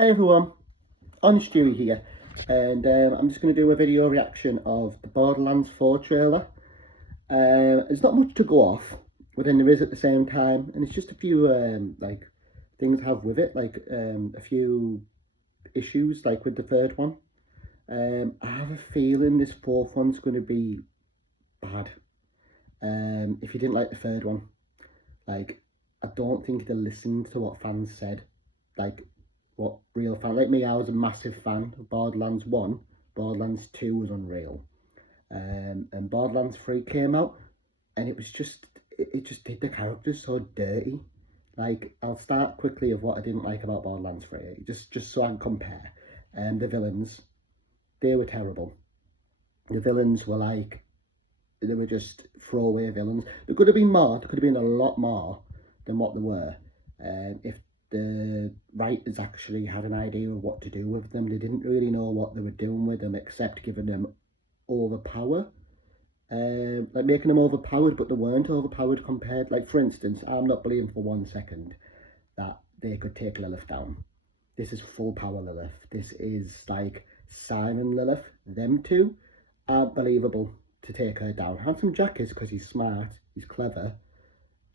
Hey everyone, Honest Hughie here, and I'm just going to do a video reaction of the Borderlands 4 trailer. There's not much to go off, but then there is at the same time, and it's just a few things I have with it, a few issues like with the third one. I have a feeling this fourth one's going to be bad. If you didn't like the third one, I don't think they listened to what fans said, what real fan like me. I was a massive fan of Borderlands 1. Borderlands 2 was unreal, and Borderlands 3 came out, and it just did the characters so dirty. I'll start quickly of what I didn't like about Borderlands 3, just so I can compare. The villains, they were terrible. The villains were they were just throwaway villains. There could have been more. There could have been a lot more than what there were. If the writers actually had an idea of what to do with them. They didn't really know what they were doing with them, except giving them overpower. Making them overpowered, but they weren't overpowered compared. For instance, I'm not believing for 1 second that they could take Lilith down. This is full power Lilith. This is like Siren Lilith. Them two aren't believable to take her down. Handsome Jack is, because he's smart, he's clever,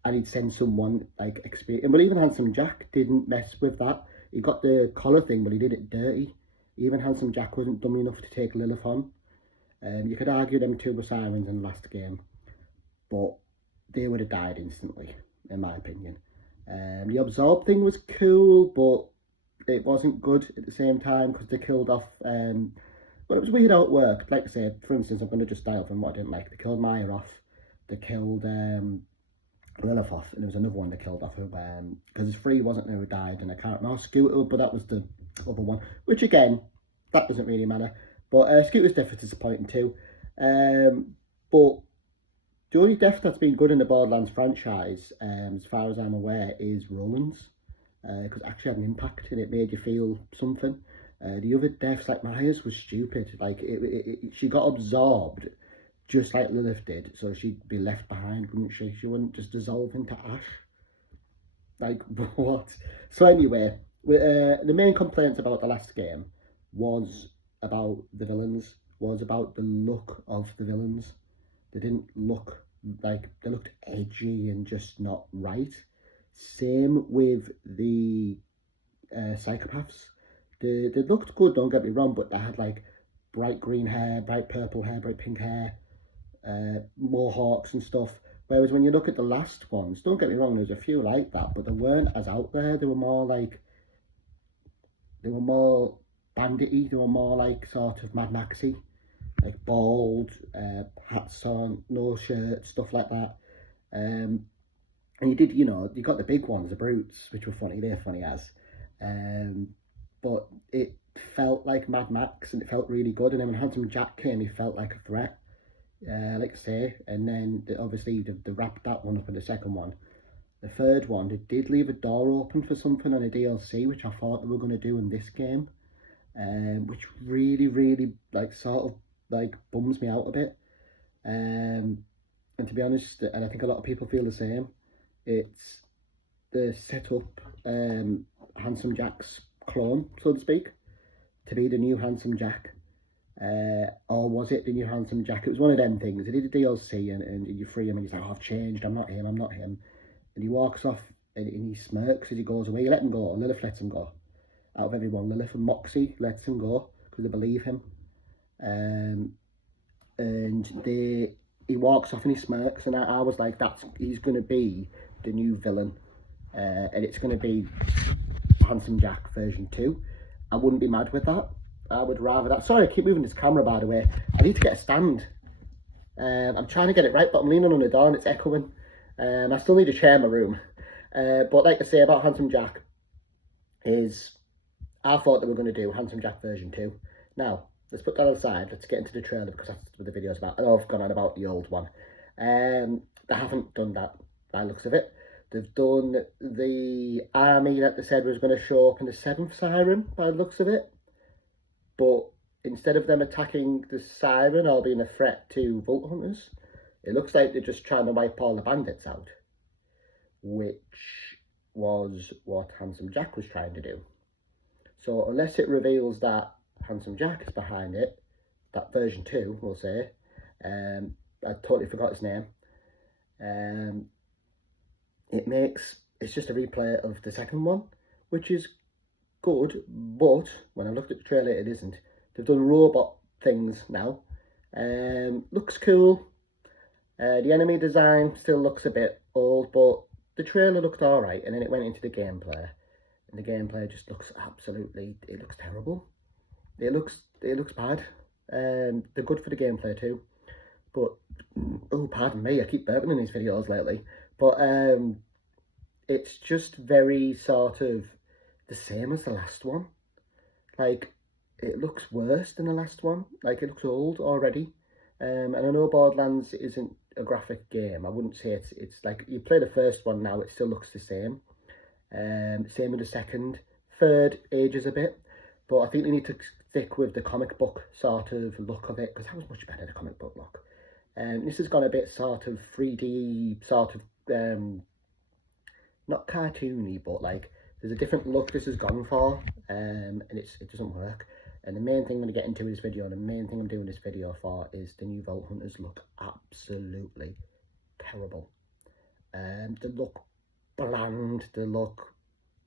and he'd send someone experienced. But even Handsome Jack didn't mess with that. He got the collar thing, but he did it dirty. Even Handsome Jack wasn't dumb enough to take Lilith on. You could argue them two were sirens in the last game, but they would have died instantly, in my opinion. The absorb thing was cool, but it wasn't good at the same time, because they killed off. But it was weird how it worked. Like I said, for instance, I'm going to just dial from what I didn't like. They killed Maya off. They killed Lilith off, and there was another one they killed off, because his free wasn't who died, and I can't remember. Scooter, but that was the other one, which again, that doesn't really matter. But Scooter's death was disappointing too. But the only death that's been good in the Borderlands franchise, as far as I'm aware, is Roland's, because it actually had an impact and it made you feel something. The other deaths, like Maya's, was stupid. She got absorbed just like Lilith did, so she'd be left behind, wouldn't she? She wouldn't just dissolve into ash. What? So anyway, the main complaints about the last game was about the villains, was about the look of the villains. They didn't look they looked edgy and just not right. Same with the psychopaths. They looked good, don't get me wrong, but they had bright green hair, bright purple hair, bright pink hair, mohawks and stuff. Whereas when you look at the last ones, don't get me wrong, there's a few like that, but they weren't as out there. They were more bandity. They were more sort of Mad Maxy, bald, hats on, no shirt, stuff like that. And you got the big ones, the brutes, which were funny. They're funny as. But it felt like Mad Max, and it felt really good. And then when Handsome Jack came, he felt like a threat, like I say. And then obviously they wrapped that one up in the second one. The third one, they did leave a door open for something on a DLC, which I thought they were going to do in this game, which really bums me out a bit. And to be honest, and I think a lot of people feel the same, it's the setup Handsome Jack's clone, so to speak, to be the new Handsome Jack. Or was it the new Handsome Jack? It was one of them things. They did a DLC and you free him and he's like, oh, I've changed, I'm not him. And he walks off and he smirks as he goes away. You let him go, and Lilith lets him go. Out of everyone, Lilith and Moxie lets him go because they believe him. And he walks off and he smirks, and I was like, he's going to be the new villain. And it's going to be Handsome Jack version 2. I wouldn't be mad with that. I would rather that. Sorry, I keep moving this camera, by the way. I need to get a stand. I'm trying to get it right, but I'm leaning on the door and it's echoing. I still need a chair in my room. But like I say about Handsome Jack, I thought they were going to do Handsome Jack version 2. Now, let's put that aside. Let's get into the trailer, because that's what the video's about. I know I've gone on about the old one. They haven't done that by the looks of it. They've done the army that they said was going to show up in the 7th Siren by the looks of it. But instead of them attacking the Siren or being a threat to Vault Hunters, it looks like they're just trying to wipe all the bandits out, which was what Handsome Jack was trying to do. So unless it reveals that Handsome Jack is behind it, that version 2, we'll say, I totally forgot his name. It's just a replay of the second one, which is good, but when I looked at the trailer, it isn't. They've done robot things now. Looks cool. The enemy design still looks a bit old, but the trailer looked alright, and then it went into the gameplay, and the gameplay just looks it looks terrible. It looks bad. They're good for the gameplay too, but oh, pardon me, I keep burping in these videos lately, but it's just very sort of the same as the last one. Like, it looks worse than the last one. Like, it looks old already. And I know Borderlands isn't a graphic game. I wouldn't say it's like, you play the first one now, it still looks the same. Same with the second. Third ages a bit, but I think they need to stick with the comic book sort of look of it, because that was much better, the comic book look. This has gone a bit sort of 3D, sort of not cartoony, but like there's a different look this has gone for, and it doesn't work. And the main thing I'm going to get into this video, and the main thing I'm doing this video for, is the new Vault Hunters look absolutely terrible. They look bland, they look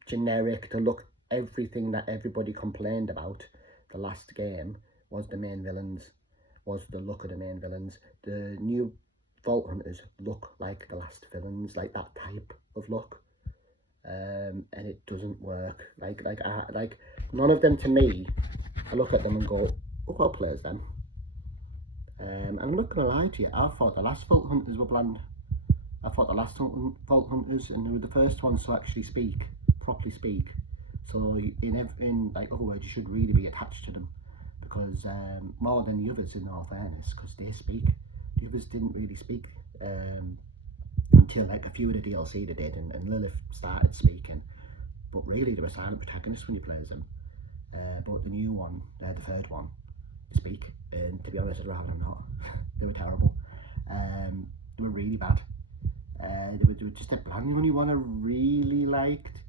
generic, they look everything that everybody complained about the last game was the main villains, was the look of the main villains. The new Vault Hunters look like the last villains, like that type of look. And it doesn't work. Like none of them, to me, I look at them and go, oh, well, players then. I'm not gonna lie to you, I thought the last Vault Hunters were bland. I thought the last Vault Hunters, and they were the first ones to actually properly speak. So in like other words, you should really be attached to them, because more than the others, in all fairness, because they speak. The others didn't really speak until like a few of the DLC they did, and Lilith started speaking. But really, they were silent protagonists when you play as them. But the new one, the third one, they speak. And to be honest, I'd rather them not. They were terrible. They were really bad. They were just a bland. The only one I really liked,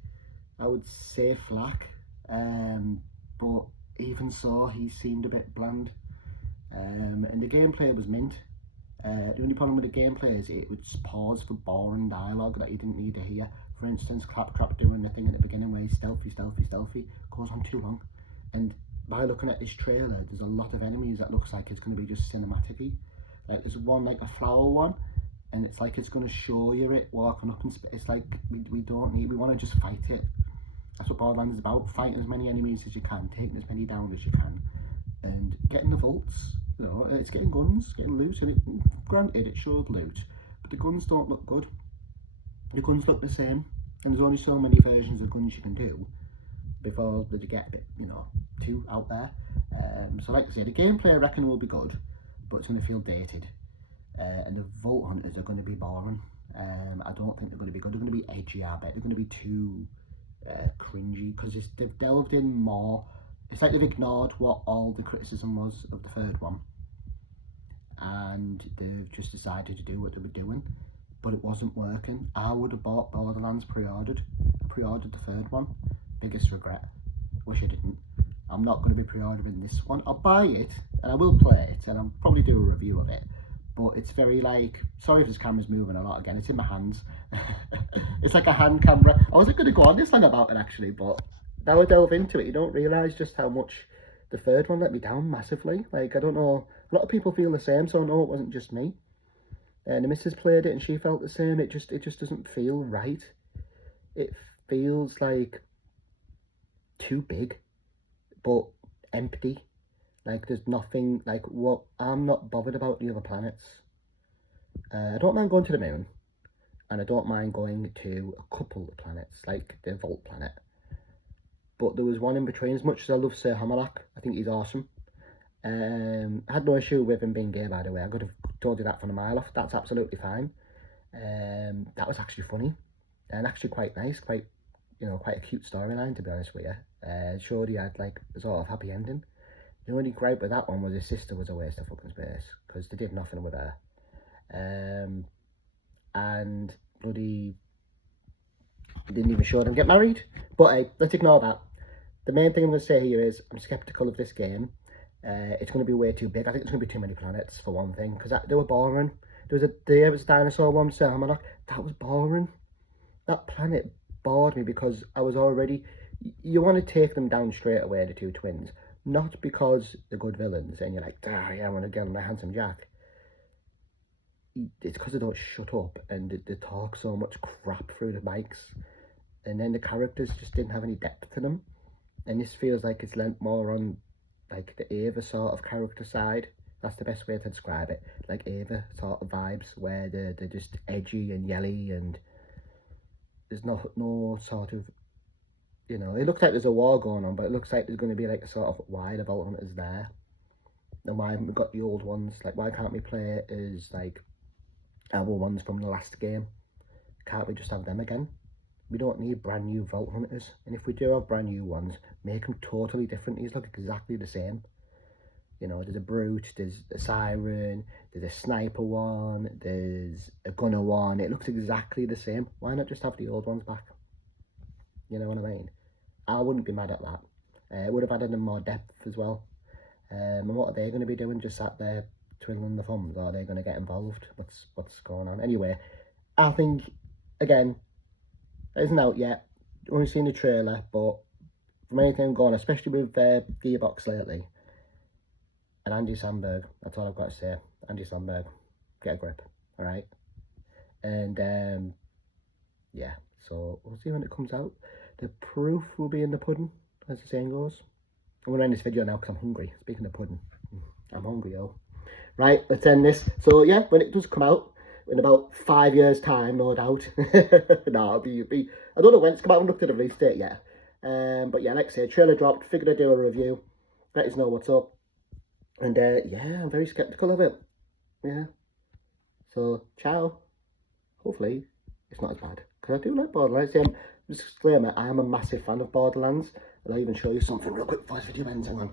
I would say, Flack. But even so, he seemed a bit bland. And the gameplay was mint. The only problem with the gameplay is it would pause for boring dialogue that you didn't need to hear. For instance, Claptrap doing the thing at the beginning where he's stealthy, goes on too long. And by looking at this trailer, there's a lot of enemies that looks like it's going to be just cinematic-y. Like there's one, like a flower one, and it's like it's going to show you it walking up, and it's like we want to just fight it. That's what Borderlands is about: fighting as many enemies as you can, taking as many down as you can, and getting the vaults. You know, it's getting guns, getting loot, and granted it showed loot, but the guns don't look good. The guns look the same, and there's only so many versions of guns you can do before you get a bit, too out there. So like I say, the gameplay I reckon will be good, but it's going to feel dated. And the Vault Hunters are going to be boring. I don't think they're going to be good. They're going to be edgy, I bet. They're going to be too cringy, because they've delved in more. It's like they've ignored what all the criticism was of the third one, and they've just decided to do what they were doing, but it wasn't working. I would have bought Borderlands pre-ordered. I pre-ordered the third one. Biggest regret. Wish I didn't. I'm not going to be pre-ordering this one. I'll buy it, and I will play it, and I'll probably do a review of it, but it's very like, sorry if this camera's moving a lot again, it's in my hands. It's like a hand camera. I wasn't going to go on this thing about it actually, but now I delve into it, you don't realise just how much the third one let me down massively. Like, I don't know, a lot of people feel the same, so I know it wasn't just me. And the missus played it and she felt the same. It just doesn't feel right. It feels like too big, but empty. Like there's nothing, like what, I'm not bothered about the other planets. I don't mind going to the moon, and I don't mind going to a couple of planets, like the Vault planet. But there was one in between. As much as I love Sir Hammerlock, I think he's awesome. I had no issue with him being gay, by the way. I could have told you that from a mile off. That's absolutely fine. That was actually funny and actually quite nice, quite a cute storyline, to be honest with you. Showed he had like a sort of happy ending. The only gripe with that one was his sister was a waste of fucking space, because they did nothing with her. And bloody didn't even show them get married. But hey, let's ignore that. The main thing I'm going to say here is I'm sceptical of this game. It's going to be way too big. I think there's going to be too many planets for one thing, because they were boring. There was a dinosaur one, so I'm like, that was boring. That planet bored me because I was already... You want to take them down straight away, the two twins. Not because they're good villains and you're like, ah, yeah, I want to get on my handsome Jack. It's because they don't shut up and they talk so much crap through the mics. And then the characters just didn't have any depth to them. And this feels like it's lent more on like the Ava sort of character side. That's the best way to describe it. Like Ava sort of vibes where they're just edgy and yelly and there's no sort of, you know, it looks like there's a war going on, but it looks like there's going to be like a sort of why the Voltron is there. And why haven't we got the old ones? Like, why can't we play as like our ones from the last game? Can't we just have them again? We don't need brand new Vault Hunters. And if we do have brand new ones, make them totally different. These look exactly the same. You know, there's a Brute, there's a Siren, there's a Sniper one, there's a Gunner one. It looks exactly the same. Why not just have the old ones back? You know what I mean? I wouldn't be mad at that. It would have added them more depth as well. And what are they going to be doing? Just sat there twiddling the thumbs? Or are they going to get involved? What's going on? Anyway, I think, again, it isn't out yet. Only seen the trailer, but from anything going on, especially with Gearbox lately, and Andy Samberg, that's all I've got to say. Andy Samberg, get a grip, all right? And yeah, so we'll see when it comes out. The proof will be in the pudding, as the saying goes. I'm going to end this video now because I'm hungry. Speaking of pudding, I'm hungry, yo. Right, let's end this. So yeah, when it does come out, in about 5 years' time, no doubt. No, it'll be. I don't know when it's come out. I haven't looked at the release date yet. But yeah, like I said, trailer dropped. Figured I'd do a review. Let us know what's up. And yeah, I'm very skeptical of it. Yeah. So ciao. Hopefully, it's not as bad because I do like Borderlands. Disclaimer: I am a massive fan of Borderlands. I'll even show you something real quick before this video ends. Hang on.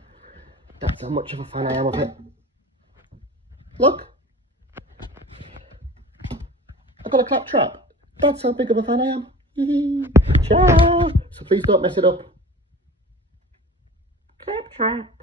That's how much of a fan I am of it. Look. I've got a claptrap. That's how big of a fan I am. Ciao. So please don't mess it up. Claptrap.